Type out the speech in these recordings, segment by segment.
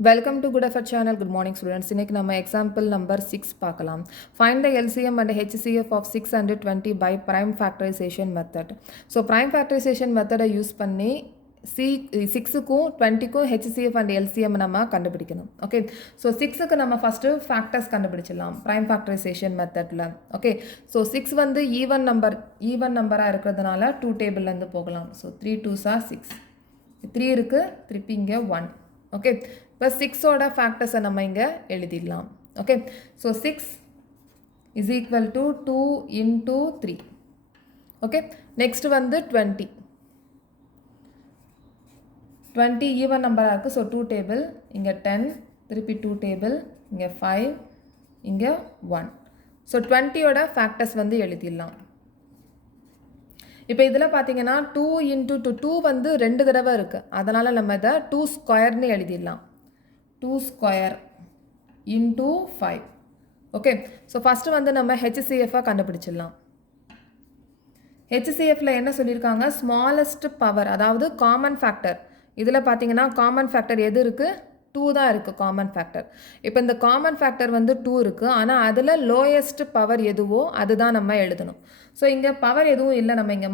Welcome to Good Effort channel. Good morning students. இன்னைக்கு நம்ம example number 6 பார்க்கலாம். Find the LCM and HCF of 6 and 20 by prime factorization method. So prime factorization method use பண்ணி 6க்கும் 20க்கும் HCF and LCM நம்ம கண்டுபிடிக்கணும். Okay. So 6க்கு நம்ம first factors கண்டுபிடிச்சிடலாம் prime factorization methodல. Okay. So 6 வந்து even numberா இருக்கிறதுனால 2 tableல இருந்து போகலாம். So 3 2s are 6. 3 இருக்கு திருப்பி இங்க 1. Okay. இப்போ 6ஓட ஃபேக்டர்ஸை நம்ம இங்கே எழுதிடலாம். Okay. So 6 is equal to 2 into 3. Okay. Next வந்து 20 ஈவன் நம்பராக இருக்குது. ஸோ 2 டேபிள் இங்கே 10 திருப்பி 2 டேபிள் இங்கே 5 இங்கே 1. ஸோ 20ஓட ஃபேக்டர்ஸ் வந்து எழுதிடலாம். இப்போ இதில் பார்த்தீங்கன்னா 2 இன்டூ 2 வந்து 2 தடவை இருக்குது. அதனால் நம்ம இதை 2 ஸ்கொயர்னு எழுதிடலாம். 2 square into 5. Okay. So first வந்து நம்ம ஹெச்சிஎஃப்பை கண்டுபிடிச்சிடலாம். ஹெச்சிஎஃப்ல என்ன சொல்லியிருக்காங்க, ஸ்மாலஸ்ட் பவர், அதாவது காமன் ஃபேக்டர். இதில் பார்த்தீங்கன்னா காமன் ஃபேக்டர் எது இருக்குது, 2 தான் இருக்குது காமன் ஃபேக்டர். இப்போ இந்த காமன் ஃபேக்டர் வந்து 2 இருக்குது, ஆனால் அதில் லோயஸ்ட் பவர் எதுவோ அதுதான் நம்ம எழுதணும். ஸோ இங்கே பவர் எதுவும் இல்லை, நம்ம இங்கே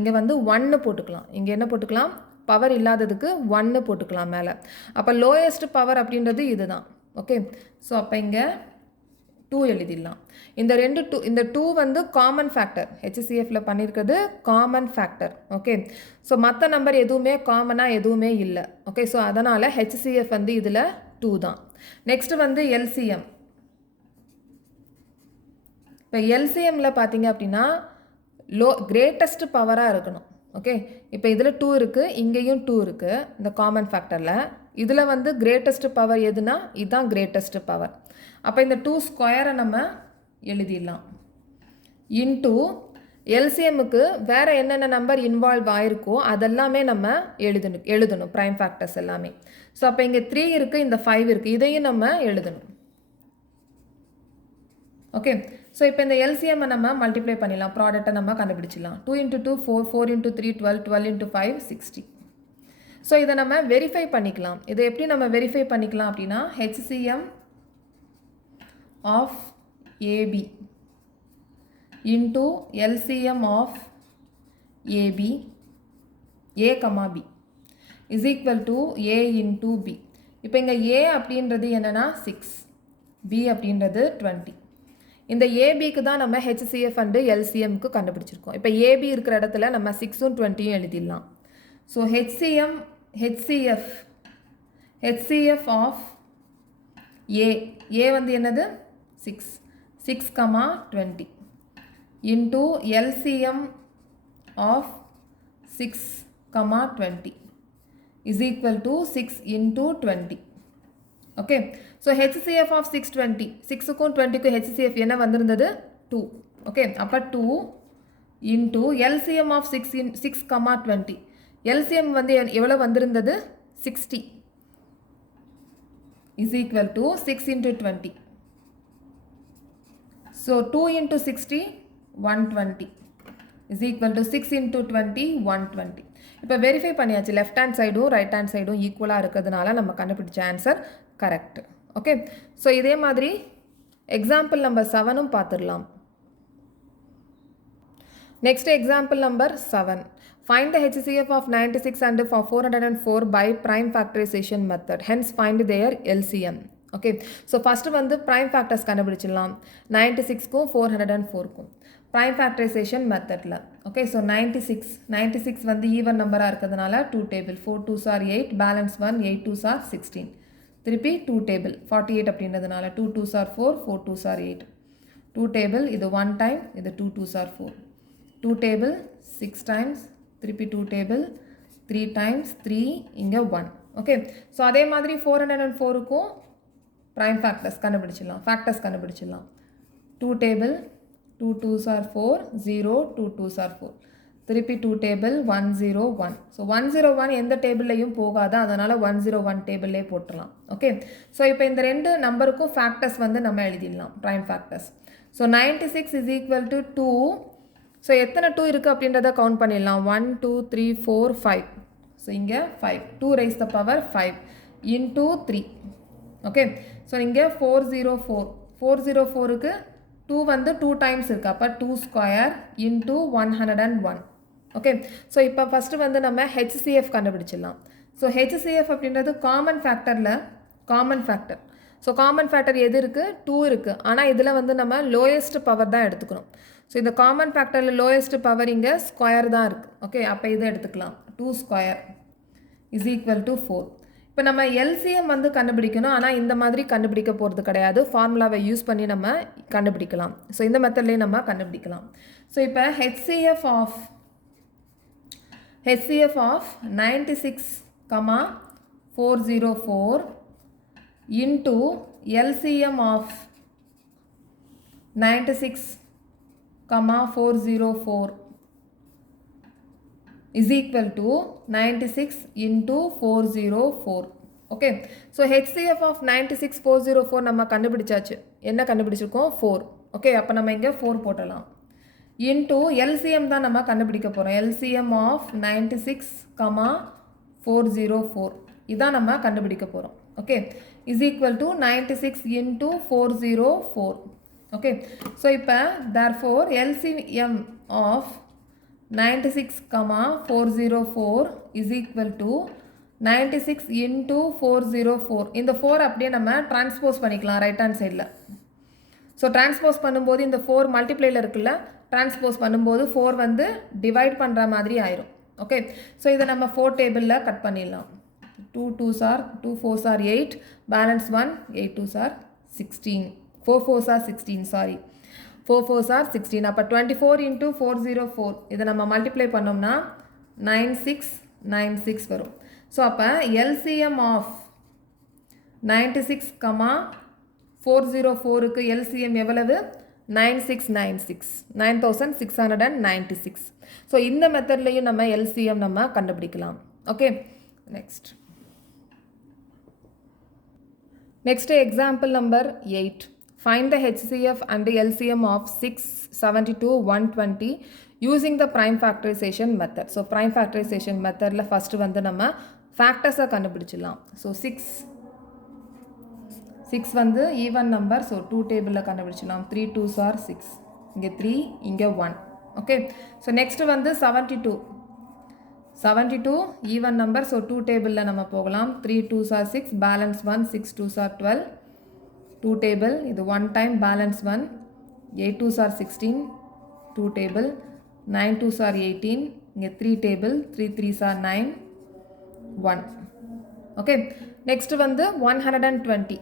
இங்கே வந்து 1 போட்டுக்கலாம். இங்கே என்ன போட்டுக்கலாம், பவர் இல்லாததுக்கு 1 போட்டுக்கலாம் மேலே. அப்போ லோயஸ்ட் பவர் அப்படின்றது இதுதான். ஓகே. ஸோ அப்போ இங்கே 2 எழுதிடலாம். இந்த 2 வந்து காமன் ஃபேக்டர். ஹெச்சிஎஃப்ல பண்ணியிருக்கிறது காமன் ஃபேக்டர். ஓகே. ஸோ மற்ற நம்பர் எதுவுமே காமனாக எதுவுமே இல்லை. ஓகே. ஸோ அதனால் ஹெச்சிஎஃப் வந்து இதில் 2 தான். நெக்ஸ்ட் வந்து எல்சிஎம். இப்போ எல்சிஎம்ல பார்த்தீங்க அப்படின்னா கிரேட்டஸ்ட் பவராக இருக்கணும். ஓகே. இப்போ இதில் 2 இருக்குது, இங்கேயும் 2 இருக்குது இந்த காமன் ஃபேக்டரில். இதில் வந்து கிரேட்டஸ்ட் பவர் எதுனா இதுதான் கிரேட்டஸ்ட் பவர். அப்போ இந்த 2 ஸ்கொயரை நம்ம எழுதிடலாம். இன்டூ எல்சிஎம்முக்கு வேறு என்னென்ன நம்பர் இன்வால்வ் ஆகிருக்கோ அதெல்லாமே நம்ம எழுதணும் ப்ரைம் ஃபேக்டர்ஸ் எல்லாமே. ஸோ அப்போ இங்கே 3 இருக்குது, இந்த 5 இருக்குது, இதையும் நம்ம எழுதணும். ஓகே. ஸோ இப்போ இந்த எல்சிஎம்மை நம்ம மல்டிப்ளை பண்ணிடலாம், ப்ராடக்டை நம்ம கண்டுபிடிச்சிடலாம். 2 இன்ட்டு 2 4, 4 இன்ட்டு 3 12, 12 இன்ட்டு 5 60. ஸோ இதை நம்ம வெரிஃபை பண்ணிக்கலாம். இதை எப்படி நம்ம வெரிஃபை பண்ணிக்கலாம் அப்படின்னா, HCM of AB into LCM of AB A, B is equal to A into B. இப்போ இங்கே A அப்படின்றது என்னென்னா 6, B அப்படின்றது 20. இந்த ஏபிக்கு தான் நம்ம ஹெச்சிஎஃப் அண்டு எல்சிஎம்க்கு கண்டுபிடிச்சிருக்கோம். இப்போ ஏபி இருக்கிற இடத்துல நம்ம 6ம் 20யும் எழுதிடலாம். ஸோ ஹெச்சிஎஃப் ஆஃப் ஏ வந்து என்னது 6, 6, 20 into LCM of 6, 20 is equal to 6 into 20. Okay. So HCF of 620, 6க்கும் 20க்கும் ஹெச்சிஎஃப் என்ன வந்திருந்தது 2. ஓகே. அப்போ 2 இன்டூ எல்சிஎம் ஆஃப் 6, 20. எல்சிஎம் வந்து எவ்வளோ வந்திருந்தது 60 is equal to 6 into 20. So 2 into 60 120 is equal to 6 into 20 120. இப்போ வெரிஃபை பண்ணியாச்சு, லெஃப்ட் ஹேண்ட் சைடும் ரைட் ஹேண்ட் சைடும் ஈக்குவலாக இருக்கிறதுனால நம்ம கண்டுபிடிச்ச ஆன்சர் கரெக்ட். ஓகே. ஸோ இதே மாதிரி எக்ஸாம்பிள் நம்பர் 7ம் பார்த்துடலாம். Next example number 7. Find the HCF of 96 and 404 by prime factorization method. Hence find their LCM. Okay. So first வந்து ப்ரைம் ஃபேக்டர்ஸ் கண்டுபிடிச்சிடலாம். 96க்கும் 404க்கும் ப்ரைம் ஃபேக்டரைசேஷன் மெத்தடில். ஓகே. ஸோ 96 வந்து even நம்பராக இருக்கிறதுனால 2 table 4 2s are 8, balance 1 8 2s are 16. திருப்பி 2 table 48 அப்படின்றதுனால 2 2s are 4, 4 2s are 8. 2 table இது 1 time, இது 2 2s are 4. 2 டேபிள் 6 டைம்ஸ், திருப்பி 2 டேபிள் 3 டைம்ஸ் 3 இங்கே 1. ஓகே. ஸோ அதே மாதிரி 404க்கும் ப்ரைம் ஃபேக்டர்ஸ் கண்டுபிடிச்சிடலாம். 2 table 2 2s are 4, 0 2 2s are 4. திருப்பி 2 டேபிள் 101. ஸோ 101 எந்த டேபிள்லையும் போகாது, அதனால் 101 டேபிள்லே போட்டுடலாம். ஓகே. ஸோ இப்போ இந்த 2 நம்பருக்கும் ஃபேக்டர்ஸ் வந்து நம்ம எழுதிடலாம், prime factors. So 96 is equal to 2. So எத்தனை 2 இருக்குது அப்படின்றத கவுண்ட் பண்ணிடலாம். 1 2 3 4 5. ஸோ இங்கே 5, 2 raise the power 5 into 3. Okay, so இங்கே 404 404க்கு 2 வந்து 2 டைம்ஸ் இருக்குது, அப்போ 2 ஸ்கொயர் இன்ட்டு 101. ஓகே, ஸோ இப்போ ஃபஸ்ட்டு வந்து நம்ம HCF கண்டுபிடிச்சிடலாம். ஸோ HCF அப்படின்றது காமன் ஃபேக்டரில் common factor. So common factor எது இருக்குது? 2 இருக்குது. ஆனால் இதில் வந்து நம்ம லோயஸ்ட் பவர் தான் எடுத்துக்கணும். ஸோ இந்த காமன் ஃபேக்டரில் லோயஸ்ட் பவர் இங்கே ஸ்கொயர் தான் இருக்குது. ஓகே, அப்போ இதை எடுத்துக்கலாம். 2 ஸ்கொயர் இஸ் ஈக்குவல் டு 4. இப்போ நம்ம LCM வந்து கண்டுபிடிக்கணும். ஆனால் இந்த மாதிரி கண்டுபிடிக்க போகிறது கிடையாது. ஃபார்முலாவை யூஸ் பண்ணி நம்ம கண்டுபிடிக்கலாம். ஸோ இந்த மெத்தட்லேயே நம்ம கண்டுபிடிக்கலாம். ஸோ இப்போ HCF of 96,404 into LCM of 96,404 is equal to 96 into 404. Okay, so HCF of 96,404 நம்ம கண்டுபிடிச்சாச்சு. என்ன கண்டுபிடிச்சிருக்கோம்? 4. ஓகே, அப்போ நம்ம இங்கே 4 போட்டலாம். இன்ட்டு LCM தான் நம்ம கண்டுபிடிக்க போகிறோம். LCM of 96,404 இதான் நம்ம கண்டுபிடிக்க போகிறோம். Okay, is equal to 96 into 404. Okay, so இப்போ therefore LCM of 96,404 is equal to 96 into 404. இந்த 4 அப்படியே நம்ம டிரான்ஸ்போஸ் பண்ணிக்கலாம் ரைட் ஹேண்ட் சைடில். ஸோ டிரான்ஸ்போஸ் பண்ணும்போது இந்த 4 மல்டிப்ளைல இருக்குல்ல, டிரான்ஸ்போஸ் பண்ணும்போது 4 வந்து டிவைட் பண்ணுற மாதிரி ஆயிரும். ஓகே, ஸோ இதை நம்ம 4 டேபிளில் கட் பண்ணிடலாம். 2 2s are 2 4s are 8, balance 1, 8 2s are 16, 4 4s are 16, sorry 4 4s are 16. அப்போ 24 into 404 இதை நம்ம மல்டிப்ளை பண்ணோம்னா 9696 வரும். ஸோ அப்போ LCM ஆஃப் 96,404க்கு LCM எவ்வளவு? 9696 9696. ஸோ இந்த மெத்தட்லையும் நம்ம LCM நம்ம கண்டுபிடிக்கலாம். Okay, next example number 8. Find the HCF and the LCM of 672, 120 using the prime factorization method. So prime factorization methodல first வந்து நம்ம factors-அ கண்டுபிடிச்சிடலாம். So 6 வந்து even number, so 2 டேபிளில் கண்டுபிடிச்சிடலாம். 3 2s are 6, இங்கே 3, இங்கே 1. ஓகே, ஸோ நெக்ஸ்ட் வந்து 72 even number, so 2 டேபிளில் நம்ம போகலாம். 3 2s are 6, balance 1, 6 2s are 12, 2 table, இது 1 time, balance 1, 8 2s are 16, 2 table, 9 2s are 18, இங்கே 3 table, 3 3s are 9, 1. Okay, next வந்து 120,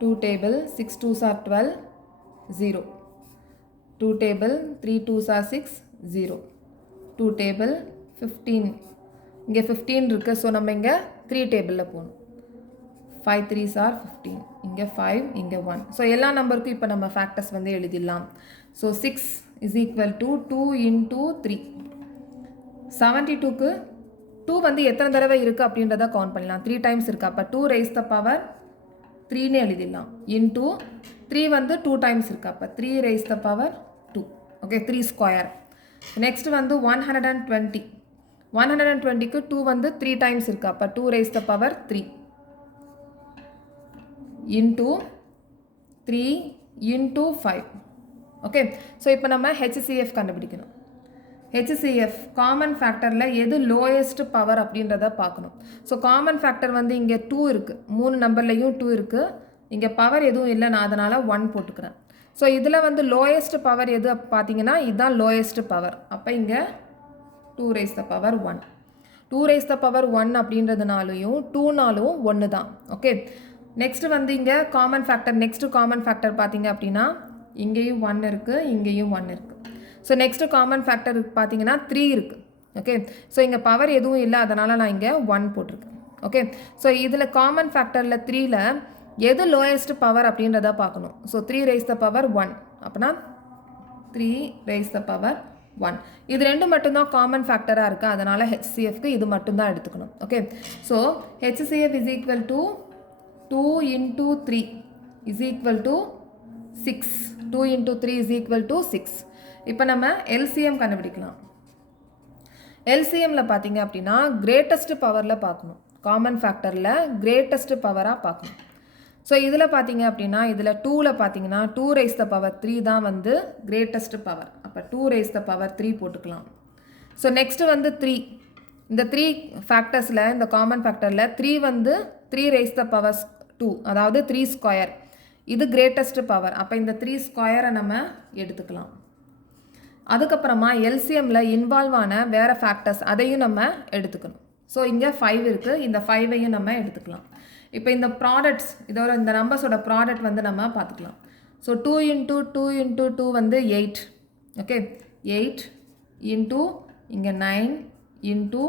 2 table, 6 2s are 12, 0, 2 table, 3 2s are 6, 0, 2 table, 15, இங்கே 15 இருக்குது. So நம்ம இங்கே 3 டேபிளில் போகணும். 5 3s are 15, இங்கே 5, இங்கே 1. ஸோ எல்லா நம்பருக்கும் இப்போ நம்ம ஃபேக்டர்ஸ் வந்து எழுதிடலாம். So 6 is equal to 2 into 3. 72க்கு 2 வந்து எத்தனை தடவை இருக்குது அப்படின்றத கவுண்ட் பண்ணலாம். 3 டைம்ஸ் இருக்குது, அப்போ 2 raise the power 3ன்னு எழுதிடலாம். இன்ட்டு 3 வந்து 2 டைம்ஸ் இருக்குது, அப்போ 3 raise the power 2. Okay, 3 square. Next வந்து 120. 120க்கு 2 வந்து 3 டைம்ஸ் இருக்குது, அப்போ 2 raise the power 3 into 3 into 5. Okay, so இப்போ நம்ம HCF கண்டுபிடிக்கணும். HCF காமன் ஃபேக்டரில் எது லோயஸ்ட் பவர் அப்படின்றத பார்க்கணும். ஸோ காமன் ஃபேக்டர் வந்து இங்கே 2 இருக்குது, 3 நம்பர்லையும் 2 இருக்குது. இங்கே பவர் எதுவும் இல்லை, நான் அதனால் 1 போட்டுக்கிறேன். ஸோ இதில் வந்து லோயஸ்ட் பவர் எது பார்த்தீங்கன்னா இதுதான் லோயஸ்ட் பவர். அப்போ இங்கே 2 raise the power 1. 2 raise the power 1 அப்படின்றதுனாலையும் 2நாலும் 1 தான். ஓகே, நெக்ஸ்ட் வந்து இங்கே common factor, next common factor பார்த்தீங்க அப்படின்னா இங்கேயும் 1 இருக்குது, இங்கேயும் 1 இருக்குது. ஸோ நெக்ஸ்ட்டு காமன் ஃபேக்டர் பார்த்தீங்கன்னா 3 இருக்குது. ஓகே, ஸோ இங்கே பவர் எதுவும் இல்லை, அதனால் நான் இங்கே 1 போட்டிருக்கேன். ஓகே, ஸோ இதில் காமன் ஃபேக்டரில் 3ல் எது லோயஸ்ட் பவர் அப்படின்றத பார்க்கணும். ஸோ 3 raise the power 1, அப்படின்னா 3 raise the power 1. இது ரெண்டு மட்டும்தான் காமன் ஃபேக்டராக இருக்குது, அதனால் HCFக்கு இது மட்டும்தான் எடுத்துக்கணும். Okay, so HCF is equal to 2 into 3 is equal to 6. 2 into 3 is equal to 6. இப்போ நம்ம LCM கண்டுபிடிக்கலாம். எல்சிஎம்ல பார்த்தீங்க அப்படின்னா கிரேட்டஸ்ட் பவரில் பார்க்கணும். காமன் ஃபேக்டரில் கிரேட்டஸ்ட் பவராக பார்க்கணும். ஸோ இதில் பார்த்தீங்க அப்படின்னா இதில் 2ல் பார்த்தீங்கன்னா 2 raised to the power 3 தான் வந்து கிரேட்டஸ்ட் பவர். அப்போ 2 raised to the power 3 போட்டுக்கலாம். ஸோ நெக்ஸ்ட்டு வந்து 3. இந்த 3 ஃபேக்டர்ஸில் இந்த காமன் ஃபேக்டரில் 3 வந்து 3 raised to the power 2, அதாவது 3 ஸ்கொயர். இது கிரேட்டஸ்ட் பவர். அப்போ இந்த 3 ஸ்கொயரை நம்ம எடுத்துக்கலாம். அதுக்கப்புறமா எல்சிஎம்ல இன்வால்வ் ஆன வேறு ஃபேக்டர்ஸ் அதையும் நம்ம எடுத்துக்கணும். ஸோ இங்கே 5 இருக்குது. இந்த 5ஐயும் நம்ம எடுத்துக்கலாம். இப்போ இந்த ப்ராடக்ட்ஸ் இதோட இந்த நம்பர்ஸோட ப்ராடக்ட் வந்து நம்ம பார்த்துக்கலாம். ஸோ 2 into 2 into 2 வந்து 8. ஓகே, 8 into இங்கே 9 into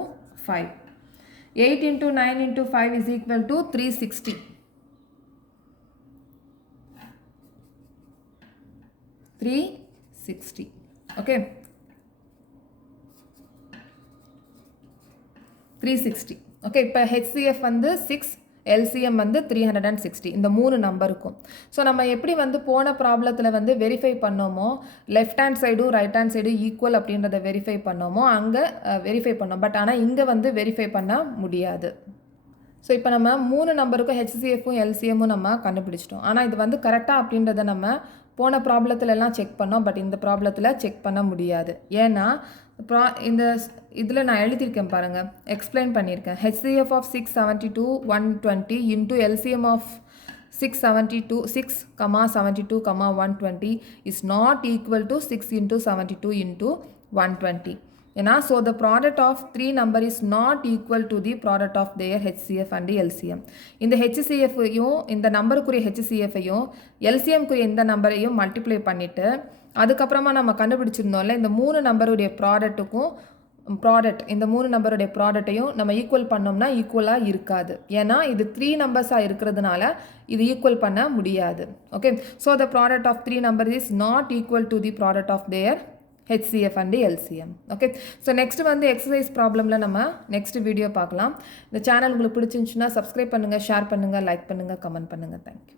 5. 8 into 9 into 5 is equal to 360. 360. Okay, 360. Okay, இப்போ HCF வந்து 6, LCM வந்து 360. இந்த 3 நம்பருக்கும். ஸோ நம்ம எப்படி வந்து போன ப்ராப்ளத்தில் வந்து வெரிஃபை பண்ணோமோ, லெஃப்ட் ஹேண்ட் சைடும் ரைட் ஹேண்ட் சைடும் ஈக்குவல் அப்படின்றத வெரிஃபை பண்ணோமோ அங்கே வெரிஃபை பண்ணோம். பட் ஆனால் இங்கே வந்து வெரிஃபை பண்ண முடியாது. ஸோ இப்போ நம்ம 3 நம்பருக்கும் HCFும் LCMும் நம்ம கண்டுபிடிச்சிட்டோம். ஆனால் இது வந்து கரெக்டாக அப்படின்றத நம்ம போன ப்ராப்ளத்துலலாம் செக் பண்ணோம். பட் இந்த ப்ராப்ளத்தில் செக் பண்ண முடியாது. ஏன்னா இந்த இதில் நான் எழுதியிருக்கேன் பாருங்கள், எக்ஸ்பிளைன் பண்ணியிருக்கேன். HCF of 672 120 into LCM of 672 6, 72, 120 is not equal to 6 into 72 into 120. ஏன்னா so the product of 3 number is not equal to the product of their HCF and LCM. இந்த HCFையும் இந்த நம்பருக்குரிய HCFையும் LCMக்குரிய இந்த நம்பரையும் மல்டிப்ளை பண்ணிவிட்டு அதுக்கப்புறமா நம்ம கண்டுபிடிச்சிருந்தோம்ல இந்த 3 நம்பருடைய ப்ராடக்ட்டுக்கும் இந்த 3 நம்பருடைய ப்ராடக்ட்டையும் நம்ம ஈக்குவல் பண்ணோம்னா ஈக்குவலாக இருக்காது. ஏன்னா இது 3 நம்பர்ஸாக இருக்கிறதுனால இது ஈக்குவல் பண்ண முடியாது. Okay, so the product of 3 number is not equal to the product of their HCF and LCM. Okay, so next வந்து எக்ஸசைஸ் ப்ராப்ளமில் நம்ம நெக்ஸ்ட் வீடியோ பார்க்கலாம். இந்த சேனல் உங்களுக்கு பிடிச்சிருந்துச்சுன்னா சப்ஸ்கிரைப் பண்ணுங்கள், ஷேர் பண்ணுங்கள், லைக் பண்ணுங்கள், கமெண்ட் பண்ணுங்கள். தேங்க்யூ.